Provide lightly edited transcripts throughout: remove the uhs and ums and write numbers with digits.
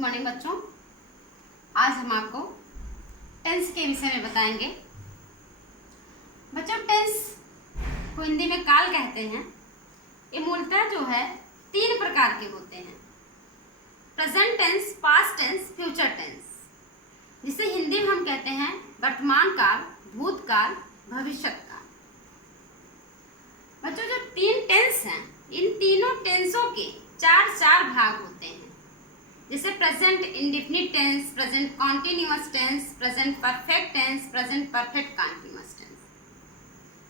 Morning बच्चों। आज हम आपको टेंस के विषय में बताएंगे। बच्चों, टेंस को हिंदी में काल कहते हैं। ये मूलतः जो है 3 प्रकार के होते हैं: present tense, past tense, future tense, जिसे हिंदी में हम कहते हैं वर्तमान काल, भूतकाल, भविष्य काल। बच्चों, जो 3 टेंस हैं, इन तीनों टेंसों के 4 भाग होते हैं, जैसे present indefinite tense, present continuous tense, present perfect tense, present perfect continuous tense.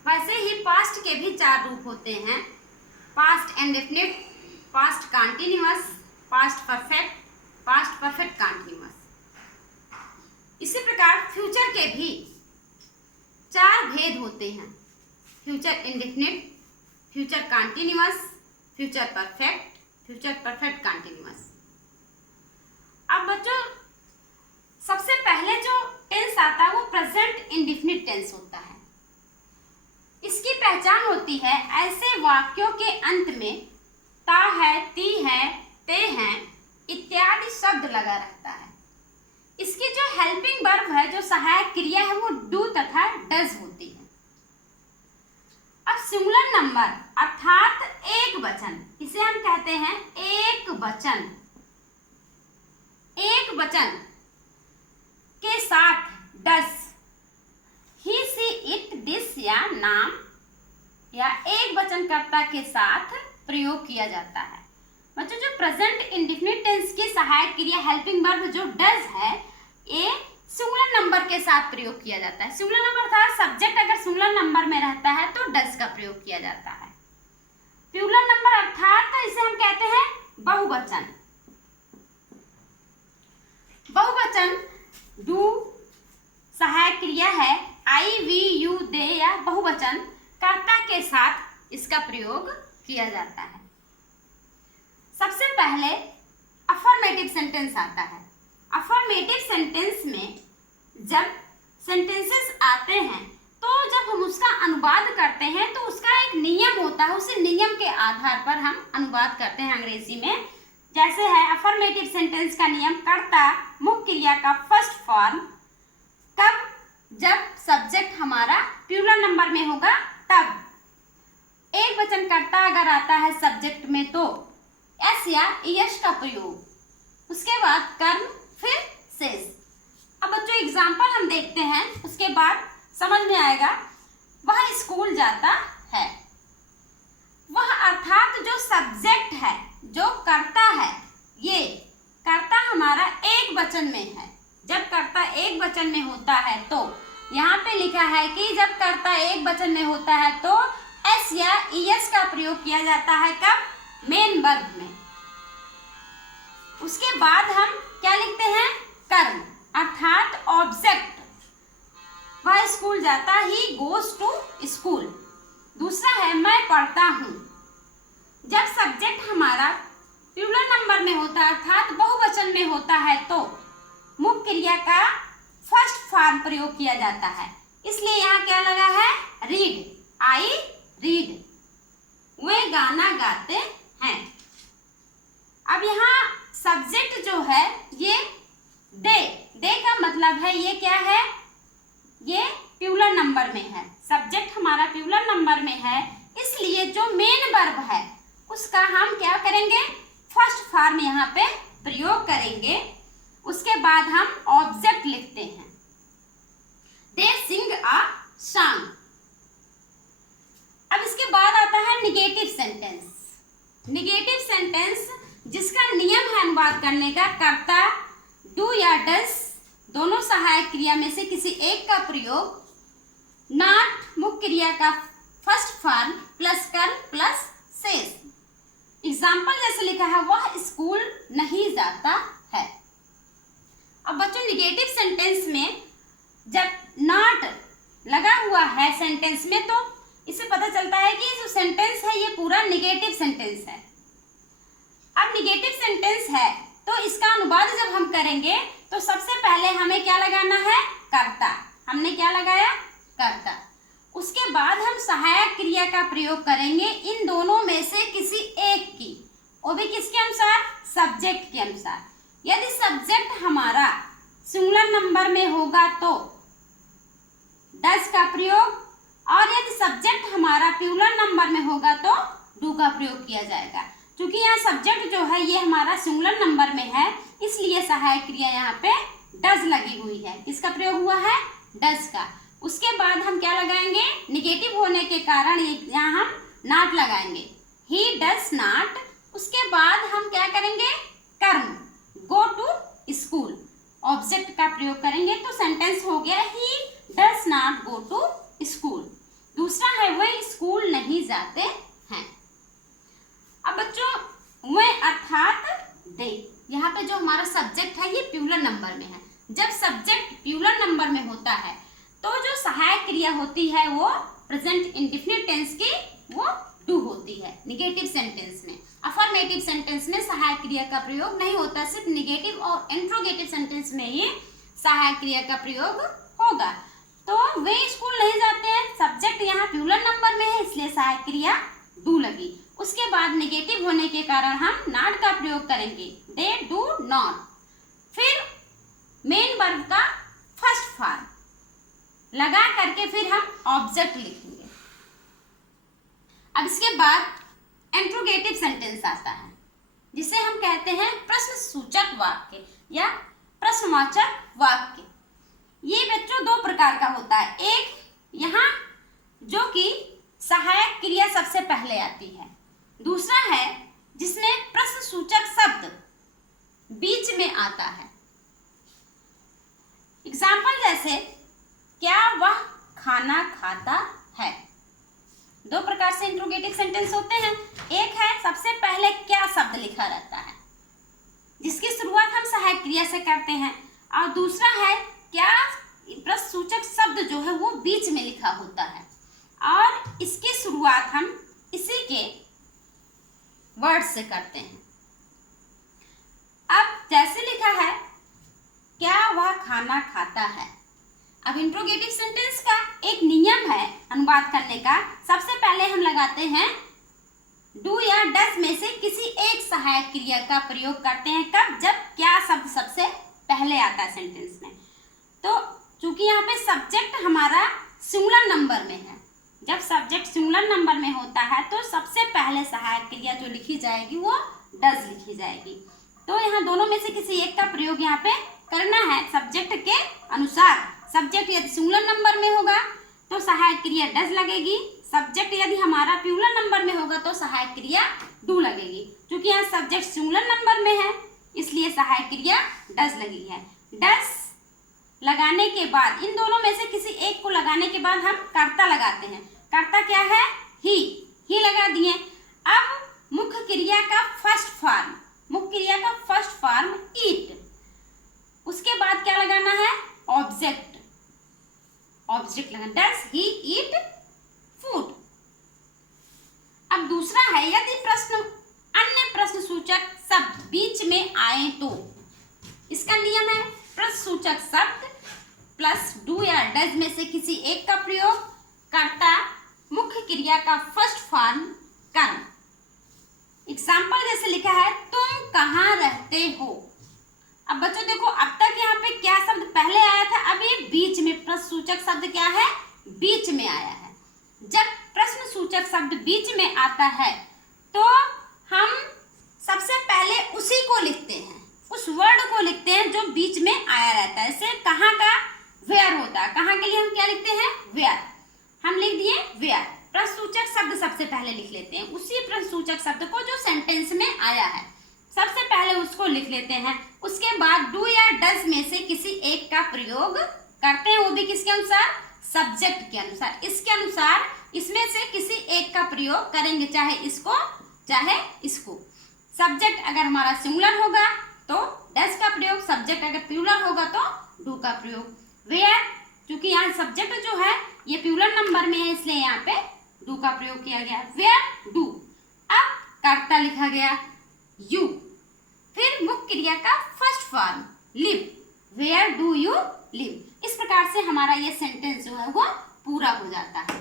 वैसे ही पास्ट के भी 4 रूप होते हैं: past indefinite, past continuous, past perfect, past perfect continuous. इसी प्रकार फ्यूचर के भी 4 भेद होते हैं: future indefinite, future continuous, future perfect, future perfect continuous. अब बच्चों, सबसे पहले जो टेंस आता है वो प्रेजेंट इंडेफिनिट टेंस होता है। इसकी पहचान होती है ऐसे वाक्यों के अंत में ता है, ती है, ते हैं इत्यादि शब्द लगा रहता है। इसकी जो हेल्पिंग वर्ब है, जो सहायक क्रिया है, वो डू तथा डज होती है। अब सिंगुलर नंबर अर्थात एक वचन, इसे हम कहते हैं एक वचन। एक वचन के साथ डस, ही, सी, इट, दिस या नाम या एक वचनकर्ता के साथ प्रयोग किया जाता है। बच्चों, जो प्रेजेंट इंडेफिनिट टेंस की सहायक क्रिया हेल्पिंग वर्ब जो डज है, ये सिंगुलर नंबर के साथ प्रयोग किया जाता है। सिंगुलर नंबर अर्थात सब्जेक्ट अगर सिंगुलर नंबर में रहता है तो डज का प्रयोग किया जाता है। प्लूरल नंबर अर्थात इसे हम कहते हैं बहुवचन। बहुवचन डू सहायक क्रिया है, आई, वी, यू, दे या बहुवचन कर्ता के साथ इसका प्रयोग किया जाता है। सबसे पहले अफर्मेटिव सेंटेंस आता है। अफर्मेटिव सेंटेंस में जब सेंटेंसेस आते हैं तो जब हम उसका अनुवाद करते हैं तो उसका एक नियम होता है, उसी नियम के आधार पर हम अनुवाद करते हैं अंग्रेजी में। जैसे है अफर्मेटिव सेंटेंस का नियम: कर्ता मुख्य क्रिया का फर्स्ट फॉर्म कब? जब सब्जेक्ट हमारा प्लूरल नंबर में होगा तब। एक वचन कर्ता अगर आता है सब्जेक्ट में तो एस या ईएस का प्रयोग, उसके बाद कर्म, फिर सेस। अब बच्चों एग्जाम्पल हम देखते हैं, उसके बाद समझ में आएगा। वह स्कूल जाता है। वह अर्थात जो सब्जेक्ट है, जो कर्ता है, ये कर्ता हमारा एक वचन में है। जब कर्ता एक वचन में होता है तो यहाँ पे लिखा है कि जब कर्ता एक वचन में होता है तो एस या ईएस का प्रयोग किया जाता है। कब? मेन वर्ब में। उसके बाद हम क्या लिखते हैं? कर्म अर्थात ऑब्जेक्ट। वह स्कूल जाता, ही गोज टू स्कूल। दूसरा है मैं पढ़ता हूँ। जब सब्जेक्ट हमारा प्लूरल नंबर में होता है अर्थात बहुवचन में होता है तो मुख्य क्रिया का फर्स्ट फॉर्म प्रयोग किया जाता है। इसलिए यहाँ क्या लगा है? Read, I read. वे गाना गाते हैं। अब यहाँ सब्जेक्ट जो है ये दे का मतलब है, ये क्या है? ये प्लूरल नंबर में है। सब्जेक्ट हमारा प्लूरल नंबर में है, इसलिए जो मेन वर्ब है उसका हम क्या करेंगे? फर्स्ट फॉर्म यहाँ पे प्रयोग करेंगे। उसके बाद हम ऑब्जेक्ट लिखते हैं। दे सिंग अ सॉन्ग। अब इसके बाद आता है निगेटिव सेंटेंस। निगेटिव सेंटेंस जिसका नियम है अनुवाद करने का, कर्ता डू या डस दोनों सहायक क्रिया में से किसी एक का प्रयोग, नॉट मुख्य क्रिया का फर्स्ट फॉर्म प्लस कर्म प्लस सेस। एग्जाम्पल जैसे लिखा है, वह स्कूल नहीं जाता है। अब बच्चों निगेटिव सेंटेंस में जब नॉट लगा हुआ है सेंटेंस में तो इससे पता चलता है कि जो सेंटेंस है ये पूरा निगेटिव सेंटेंस है। अब निगेटिव सेंटेंस है तो इसका अनुवाद जब हम करेंगे तो सबसे पहले हमें क्या लगाना है? कर्ता। हमने क्या लगाया? कर्ता। उसके बाद हम सहायक क्रिया का प्रयोग करेंगे इन दोनों में से किसी एक की, वो भी किसके अनुसार? सब्जेक्ट के अनुसार। यदि सब्जेक्ट हमारा सिंगुलर नंबर में होगा तो डज का प्रयोग, और यदि सब्जेक्ट हमारा प्लूरल नंबर में होगा तो डू का प्रयोग किया जाएगा। क्योंकि यहाँ सब्जेक्ट जो है ये हमारा सिंगुलर नंबर में है, इसलिए सहायक क्रिया यहाँ पे डज लगी हुई है। किसका प्रयोग हुआ है? डज का। उसके बाद हम क्या लगाएंगे? निगेटिव होने के कारण यहाँ हम नॉट लगाएंगे, ही डज नॉट। उसके बाद हम क्या करेंगे? कर्म, गो टू स्कूल, ऑब्जेक्ट का प्रयोग करेंगे तो सेंटेंस हो गया he does not go to school. दूसरा है वह स्कूल नहीं जाते हैं। अब बच्चों वह अर्थात दे, यहाँ पे जो हमारा सब्जेक्ट है ये प्लूरल नंबर में है। जब सब्जेक्ट प्लूरल नंबर में होता है तो जो सहायक क्रिया होती है वो प्रेजेंट इंडेफिनिट टेंस की वो डू होती है। निगेटिव सेंटेंस में, अफर्मेटिव सेंटेंस में सहायक क्रिया का प्रयोग नहीं होता, सिर्फ निगेटिव और इंट्रोगेटिव सेंटेंस में ही सहायक क्रिया का प्रयोग होगा। तो वे स्कूल नहीं जाते हैं, सब्जेक्ट यहाँ प्लूरल नंबर में है इसलिए सहायक क्रिया डू लगी। उसके बाद निगेटिव होने के कारण हम नॉट का प्रयोग करेंगे, दे डू नॉट। फिर मेन वर्ब का फर्स्ट फॉर्म लगा करके फिर हम ऑब्जेक्ट लिखेंगे। अब इसके बाद इंट्रोगेटिव सेंटेंस आता है जिसे हम कहते हैं प्रश्न सूचक वाक्य या प्रश्नवाचक वाक्य। ये बच्चों दो प्रकार का होता है। एक यहाँ जो कि सहायक क्रिया सबसे पहले आती है, दूसरा है जिसमें प्रश्न सूचक शब्द बीच में आता है। एग्जाम्पल जैसे क्या वह खाना खाता है। दो प्रकार से इंट्रोगेटिव सेंटेंस होते हैं। एक है सबसे पहले क्या शब्द लिखा रहता है जिसकी शुरुआत हम सहायक क्रिया से करते हैं, और दूसरा है क्या प्रश्न सूचक शब्द जो है वो बीच में लिखा होता है और इसकी शुरुआत हम इसी के वर्ड से करते हैं। अब जैसे लिखा है क्या वह खाना खाता है। अब इंट्रोगेटिव सेंटेंस का एक नियम है अनुवाद करने का, सबसे पहले हम लगाते हैं डू या डज में से किसी एक सहायक क्रिया का प्रयोग करते हैं। कब? जब क्या शब्द सबसे पहले आता है सेंटेंस में। तो चूंकि यहाँ पे सब्जेक्ट हमारा सिंगुलर नंबर में है, जब सब्जेक्ट सिंगुलर नंबर में होता है तो सबसे पहले सहायक क्रिया जो लिखी जाएगी वो डज लिखी जाएगी। तो यहाँ दोनों में से किसी एक का प्रयोग यहाँ पे करना है सब्जेक्ट के अनुसार। सब्जेक्ट यदि सिंगुलर नंबर में होगा तो सहायक क्रिया डज लगेगी, सब्जेक्ट यदि हमारा प्लूरल नंबर में होगा तो सहायक क्रिया डू लगेगी। क्योंकि यहाँ सब्जेक्ट सिंगुलर नंबर में है इसलिए सहायक क्रिया डज लगी है। डज लगाने के बाद इन दोनों में से किसी एक को लगाने के बाद हम कर्ता लगाते हैं। कर्ता क्या है? ही लगा दिए। अब मुख्य क्रिया का फर्स्ट फॉर्म, मुख्य क्रिया का फर्स्ट फॉर्म ईट। उसके बाद क्या लगाना है? ऑब्जेक्ट, ऑब्जेक्ट लगाना, डज ही ईट फूड। अब दूसरा है यदि प्रश्न अन्य प्रश्न सूचक शब्द बीच में आए तो इसका नियम है प्रश्न सूचक शब्द प्लस डू या डज में से किसी एक का प्रयोग, कर्ता, मुख्य क्रिया का फर्स्ट फॉर्म, कर्म। एग्जाम्पल जैसे लिखा है तुम कहाँ रहते हो। अब बच्चों देखो अब तक यहाँ पे क्या शब्द पहले आया था, अब ये बीच में प्रश्न सूचक शब्द क्या है? बीच में आया है। जब प्रश्न सूचक शब्द बीच में आता है तो हम सबसे पहले उसी को लिखते हैं, उस वर्ड को लिखते हैं जो बीच में आया रहता है। जैसे कहाँ का वेयर होता है, कहाँ के लिए हम क्या लिखते हैं? वेयर। हम लिख दिए वेयर। प्रश्न सूचक शब्द सबसे पहले लिख लेते हैं, उसी प्रश्न सूचक शब्द को जो सेंटेंस में आया है सबसे पहले उसको लिख लेते हैं। उसके बाद डू या डज में से किसी एक का प्रयोग करते हैं, वो भी किसके अनुसार? सब्जेक्ट के अनुसार। इसके अनुसार इसमें से किसी एक का प्रयोग करेंगे, चाहे इसको चाहे इसको। सब्जेक्ट अगर हमारा सिंगुलर होगा तो डज का प्रयोग, सब्जेक्ट अगर प्लूरल होगा तो डू का प्रयोग। वेयर, क्योंकि यहाँ सब्जेक्ट जो है ये प्लूरल नंबर में है इसलिए यहाँ पे डू का प्रयोग किया गया, वेयर डू। अब कर्ता लिखा गया यू। फिर मुख्य क्रिया का first form live, where do you live. इस प्रकार से हमारा ये सेंटेंस जो है वो पूरा हो जाता है।